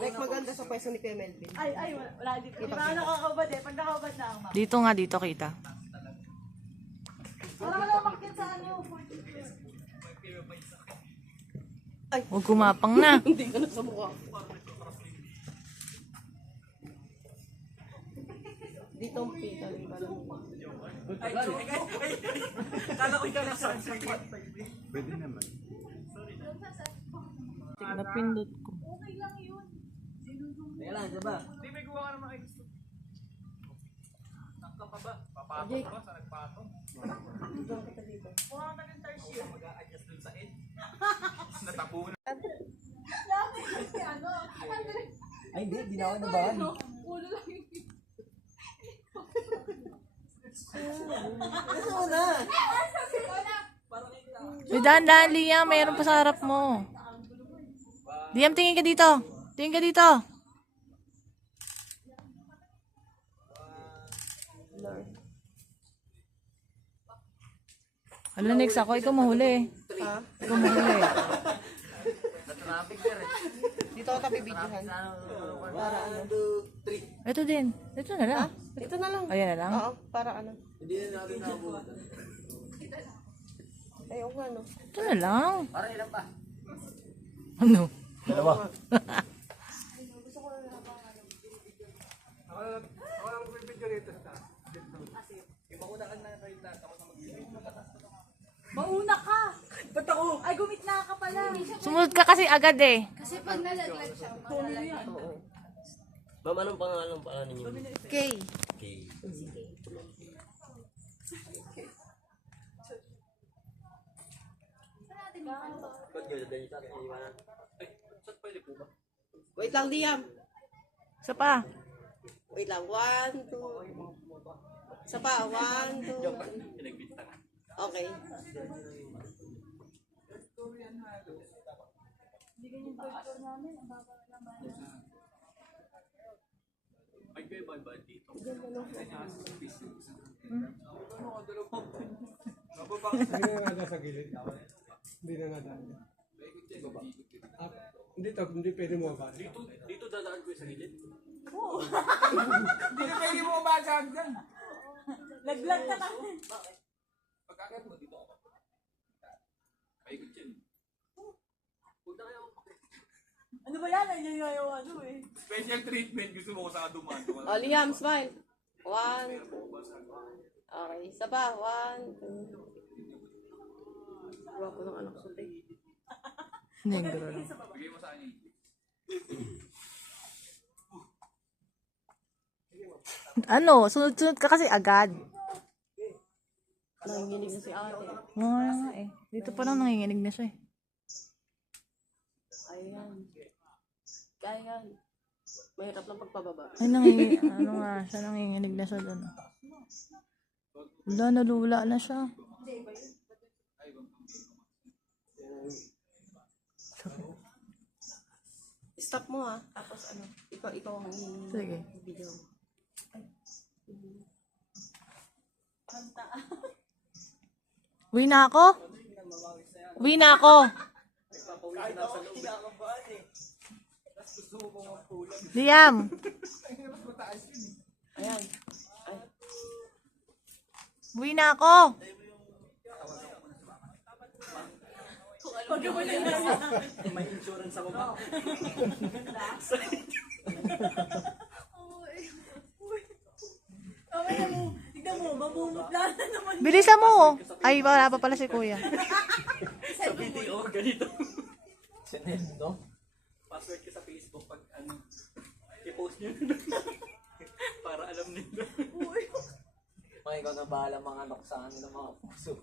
Like maganda sa pwesto ni Kuya Melvin. Ay, wala dito. Di ba nakakabad eh? Pag nakabad na ang Dito nga, dito kita. wala makikita sa ano. Huwag kumapang na. Hindi ka na sa mukha. Dito ang pita. Kala ko ikaw na sa Pwede naman. Napindot ko. Okay lang yun. Teka lang, diba? Hindi, may gawa ka naman kayo gusto. Nangka pa ba? Papatong ka ba sa nagpatong? Mukha ka ng tarsier. Mag-a-adjust dun sa end. Natapunan. Lagi kasi ano. Ay, hindi. Di na ako nabahan. Ulo lang yung Ano na? Dahan-dahan, Liam. Mayroon pa sa harap mo. Liam, tingin ka dito. Tingin ka dito. Hala, next ako. Ikaw mahuli. Ha? Ikaw mahuli. Traffic sir eh. Dito ako tabibidyohan. Para ano? 1, 2, 3. Ito din. Ito na lang. Ito na lang. Ayan na lang. Oo, para ano? Hindi na natin nakabuhat. Ay, oo nga no. Ito na lang. Para ilan pa? Ano? Dalawa. Ako lang bibidyo rito sa taas. Ipauna ka na kayo lahat. Ako na mag-ibig. mauna ka. Ba't ako? Ay, gumitna ka pala. Sumunod ka kasi agad eh. Kasi pag nalaglag siya, malalaglag. Ma'am, anong pangalan pala ninyo? K. Okay. Ba't gano'n din sa akin? Iwanan? Ay, saan pwede po ba? Wait lang, Liam. Isa pa. Wait lang. 1, 2. Isa pa. 1, 2. Pinagbinta ka. Okay. Ay, kayo ba dito? Hindi na nga sa gilid. Hindi na nga daan. Hindi pwede mo ba? Dito dadaan ko sa gilid. Hindi na pwede mo ba dyan? Laglag ka kasi. Pagkakit mo, dito ako. Paikot yan. Huwag na kayo. Ano ba yan? Ay, yung ano eh. Special treatment. Gusto mo ko sa dumaan. Oh, Liam, smile. 1, 2. Okay. Isa pa. 1, 2. Gwapo ng anak ko. Negro lang. Bigay mo sa akin. Ano? Sunod-sunod ka kasi agad. Nanginginig na si ate. Oo nga eh. Dito pa lang nanginginig na siya eh. Ayan. Kaya yan. Mahirap lang pagpababa. Ay, nanginginig. Ano nga siya? Nanginginig na siya doon. Wala, nalula na siya. Stop mo ha. Tapos ano, ikaw ang Sige. video. Uwi na ako? Uwi na ako. Liam. Ayan. Ay. Uwi na ako. May insurance ako ba? Tignan mo, mamumutla na naman. Bilisan mo. Ay, wala pa pala si kuya. Sa video, ganito. Sinend, no? Password ka sa Facebook pag ano, i-post nyo para alam nila. Mga ikaw na bahala mga anak sa akin ng mga puso.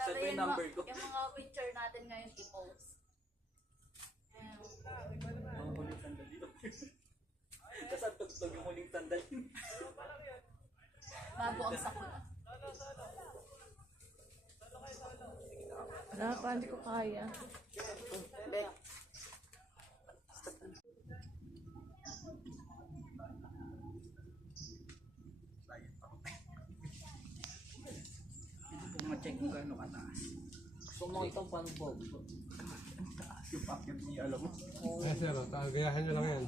Send mo yung number ko. Yung mga picture natin ngayon i-post. Ang huling sandal dito. Tapos ang tugtog yung huling sandal. Bago ang sakot. Wala pa, hindi ko kaya. ma-check kung gaano kataas. Gusto mo itong paano po? Ang taas yung packet niya, alam mo? Eh, sir, gayahin nyo lang yan.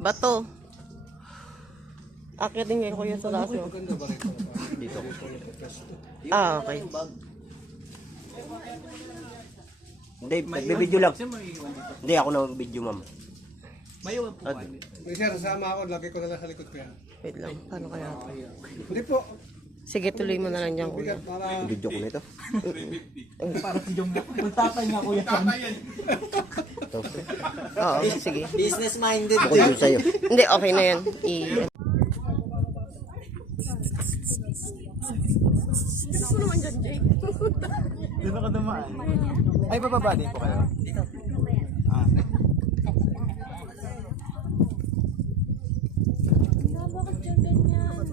Bato. Akit din ngayon kuya sa taas mo. Maganda ba rito? Dito. Ah, okay. Hindi, nagbibideo lang. Kasi may iwan dito. Hindi, ako na video, ma'am. May iwan po ba dito? May sir, sama ako. Lagi ko na lang sa likod ko yan. Wait lang, paano kaya? Hindi po. Sige, tuloy mo na lang dyan kuya. Bigat para... Video ko nito. Para si Jong na. Magtatay nga kuya. Oo, sige. Business-minded. Bukod yun sa'yo. Hindi, okay na yan. Gusto naman dyan, Jake. Dito ka dumaan. Ay, bababa din po kayo. Dito. Ah. Bakit dyan ganyan?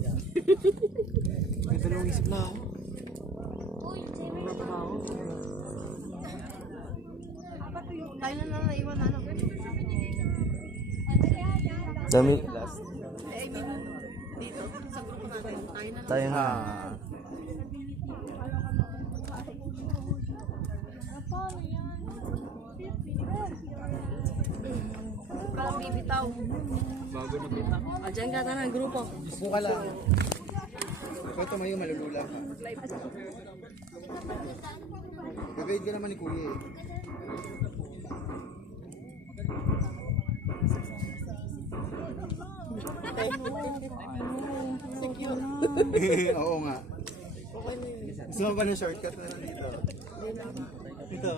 May dalawang isip na ako. Tayo na lang naiwan na lang. Dami. Dito, sa grupo natin. Tayo na lang. Tayo na. Parang bibitaw. Bago na kita. Diyan ka na ng grupo. Upo ka lang. Ikaw tumayo, malulula ka. Gagayid ka naman ni Kuya eh. Oo nga. Gusto mo ba ng shortcut na lang dito? Dito.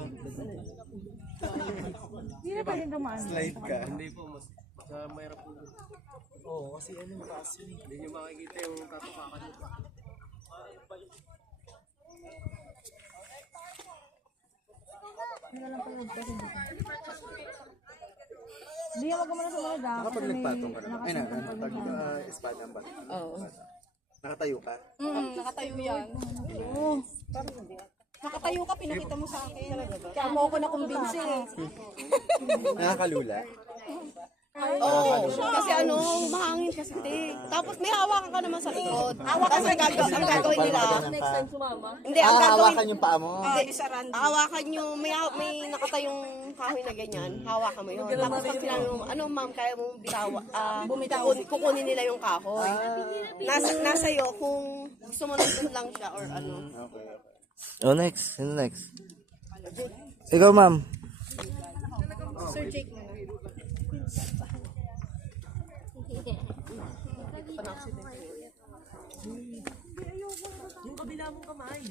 Hindi na pwedeng dumaan. Slide ka. Hindi po, mas mahirap po. Oo, kasi ano, mataas yun. Hindi nyo makikita yung tatapakan nyo. Hindi ka magkamala sa mga dako. Kapag nagpatong ka naman. Ay na, espada ang bata. Oo. Nakatayo ka? Nakatayo yan. Nakatayo ka, pinakita mo sa akin. Kaya mo ako nakumbinsi eh. Nakakalula? Oo. Kasi ano, mahangin kasi. Tapos may hawakan ka naman sa likod. Kasi ang gagawin nila. Next time sumama. Hindi, ang gagawin. Hawakan yung paa mo? Hawakan nyo, may nakatayong kahoy na ganyan. Hawakan mo yun. Tapos pag sinabi mo, ano ma'am, kaya mo kukunin nila yung kahoy. Nasa iyo kung gusto mo nandun lang siya or ano. Oh, next. Sino next? Ikaw, ma'am. Sir Jake mo. Yung kabila mong kamay.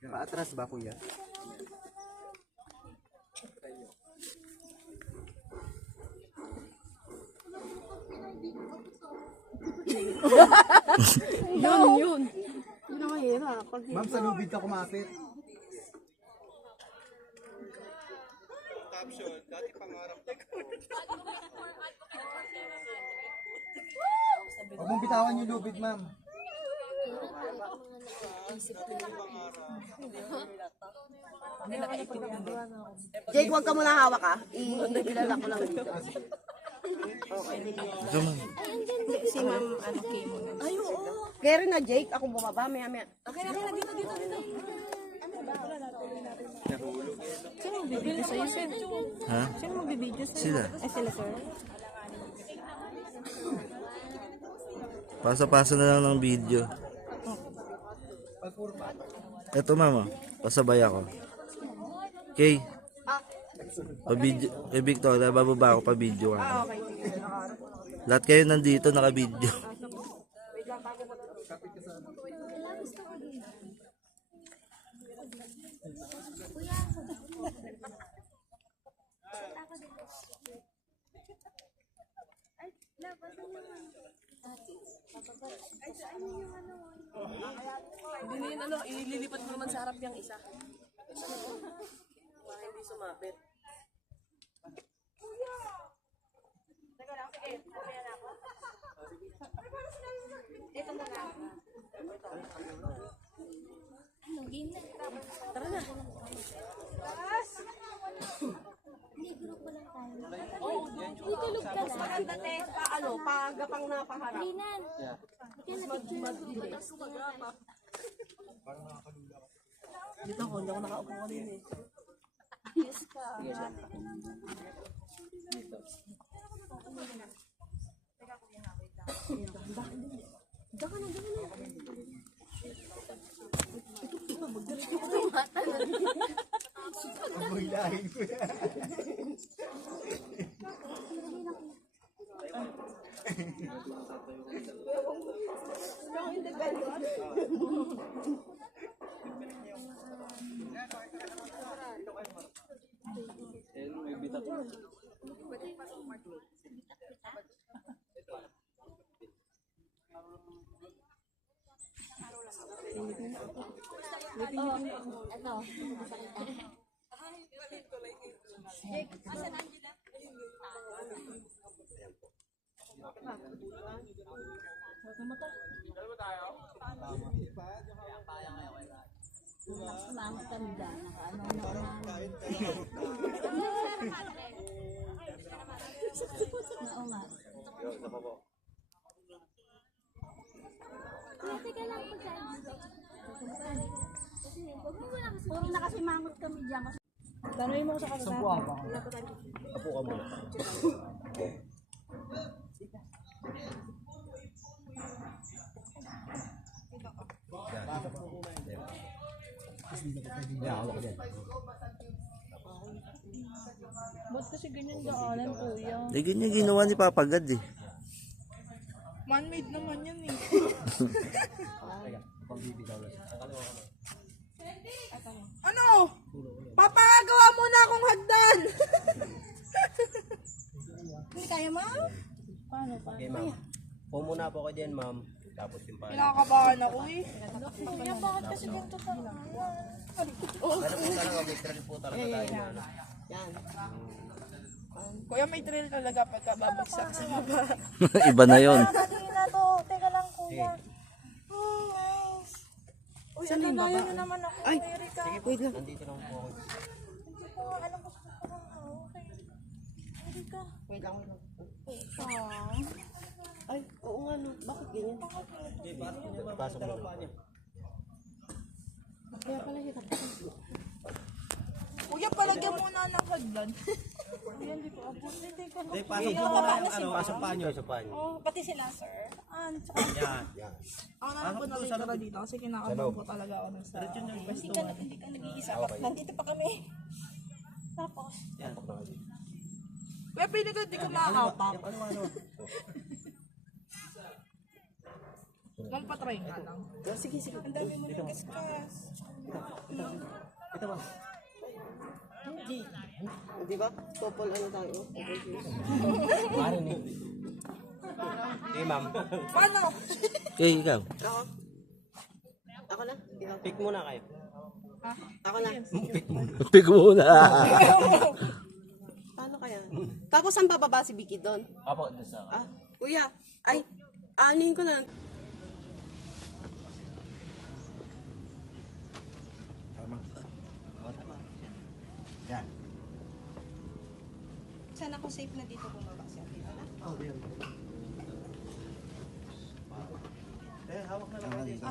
Paatras ba, Kuya? Yun. Yun ang mahirap. Ma'am, sa lubid ka kumapit. Huwag mong bitawan yung lubid, ma'am. Jake, huwag ka muna hawak ha. Ilala ko lang dito. Ikaw, ma'am. Si ma'am, ano, Kim. Ay, oo. Kaya rin na, Jake. Ako bumaba, maya. Okay na, dito. Sino magbibideo sa'yo, sir? Ha? Sino magbibideo sa'yo? Sila. Ay, sila, sir. Pasa-pasa na lang ng video. Ito, ma'am. Pasabay ako. Okay. Pa-video. Kay Victoria, bababa ako pa-video ka. Lahat kayo nandito, naka-video. Hindi na yun, ano, ililipat mo naman sa harap yung isa. Para hindi sumapit. Tara na. Matulog ka Mas maganda te, pagapang na paharap. Linan. Dito ako, hindi ako nakaupo kanina eh. Yes ka. Bulahin ko yan. Puro na kasi mangot kami dyan. Ba't kasi ganyan daanan, kuya? Eh, ganyan ginawa ni Papa God eh. Man-made naman yan eh. Ano? Papagawa muna akong hagdan! Hindi kaya ma? Okay, ma'am. Po muna po ko din, ma'am. Tapos yung pa. Kinakabahan ako eh. Kuya, bakit kasi ganito ka naman? Ano po talaga, may trail po talaga tayo. Yan. Kuya, may trail talaga pagka babagsak sa baba. Iba na yon. Kanina to. Teka lang, kuya. Oh, nice. Uy, ano na yun naman ako, Ay, Erika. wait lang. Nandito lang po ako. Hindi ko nga alam kung saan ko lang. Okay. Erika. Wait lang. Ay, oo nga no. Bakit ganyan? Pasok mo na. Kaya pala hirap. Kuya, palagyan muna ng hagdan. Kuya, hindi ko abot. Hindi ko abot. Pasok mo na. Pasok pa nyo, sa panyo. Oh, pati sila, sir. Yan, yan. Ako na lang po nakitira dito kasi kinakabahan po talaga ako ng sa pwestuhan. Hindi ka nag-iisa. Nandito pa kami. Tapos. Yan. Kuya, pili ko hindi ko makakapak. Magpatry nga lang. Sige, sige. Ang dami mo ng kaskas. Ito ba? Di ba? Couple ano tayo? Marin eh. Okay, ma'am. Paano? Okay, ikaw. Ako? Ako na? Ikaw? Pick muna kayo. Ako na. Pig muna. Paano kaya? Tapos ang bababa si Vicky doon? Apo, doon sa... Ah, kuya. Ay, anin ko na lang. Yan. Sana kung safe na dito bumaba siya. Hawak na lang dito.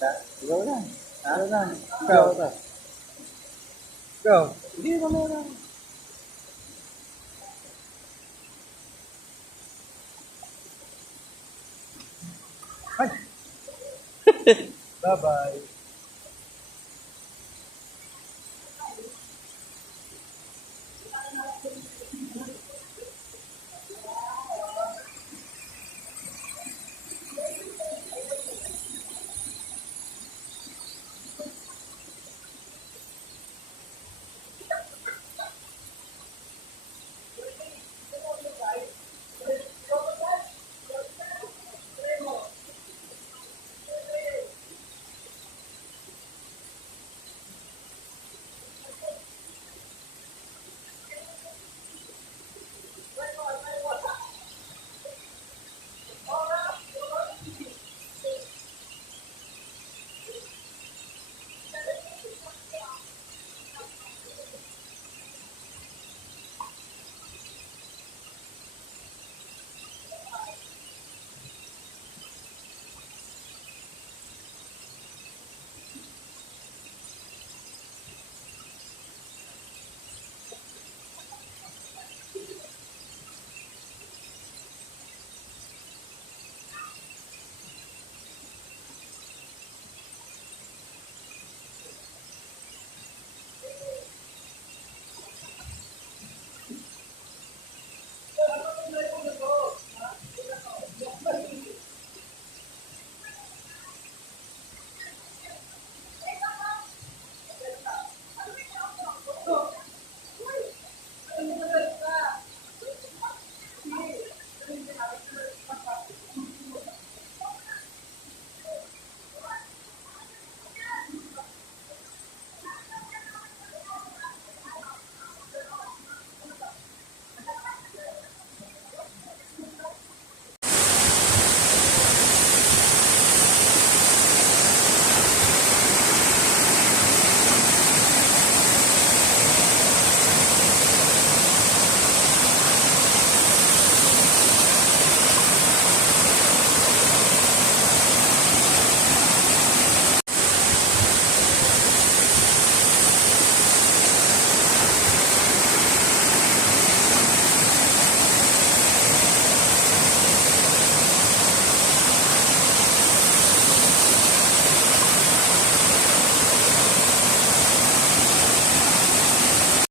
kita? Ikaw na. Ikaw na. Ikaw. Ikaw. Hindi mo na. Bye-bye.